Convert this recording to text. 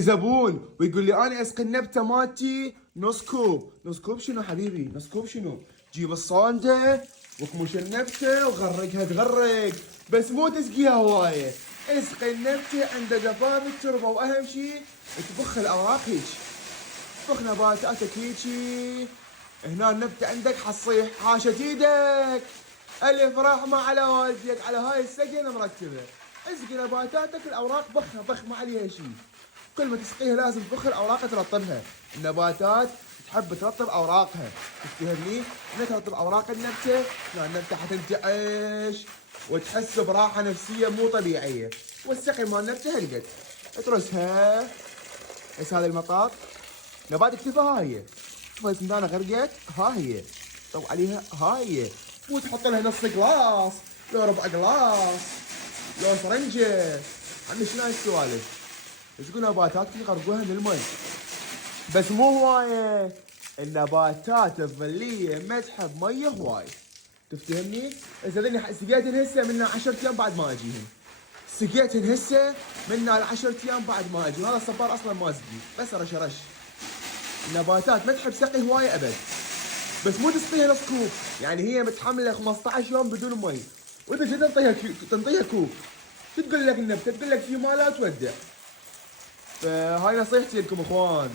زبون ويقول لي انا اسقي النبته مالتي نص كوب. نص كوب شنو حبيبي؟ نص كوب شنو؟ جيب الصانده وكمش النبته وغرقها تغرق، بس مو تسقيها هوايه. اسقي النبته عند جفاف التربه، واهم شيء تبخ الاوراق هيك، تبخ نباتاتك هيجي. هنا النبته عندك حصيح حاشت ايدك. الف رحمه على والديك على هاي السقينه مركبه. اسقي نباتاتك الاوراق بخها بخ ما عليها شيء. كل ما تسقيها لازم تبخ الاوراق ترطبها. النباتات تحب ترطب اوراقها، تفهمني؟ انك ترطب اوراق النبته، لا النبته حتنتعش وتحس براحه نفسيه مو طبيعيه. والسقي مال النبته هالقد اترسها. بس هذا المطاط نبات اكتفى. ها هي شوف السندانه غرقت، ها هي طب عليها، ها هي مو تحط لها نص قلاص لو ربع قلاص لو فرنجه. عمي شنو هاي السوالف؟ تقول نباتات يغرقوها من المي، بس مو هوايه. النباتات الظليه ما تحب ميه هواي، تفتهمني؟ اذا ذني سقيتهن هسه من 10 ايام بعد ما اجيهم. سقيتهن هسه من 10 ايام بعد ما اجي. هذا الصبار اصلا ما سقي، بس رش. النباتات ما تحب سقي هوايه ابد، بس مو تسقيها نص كوب، يعني هي متحمله 15 يوم بدون مي، واذا جيت تنطيها كوب، شو تقول لك النبته؟ تقول لك في ما لا تودع. فهاي نصيحتي لكم اخوان.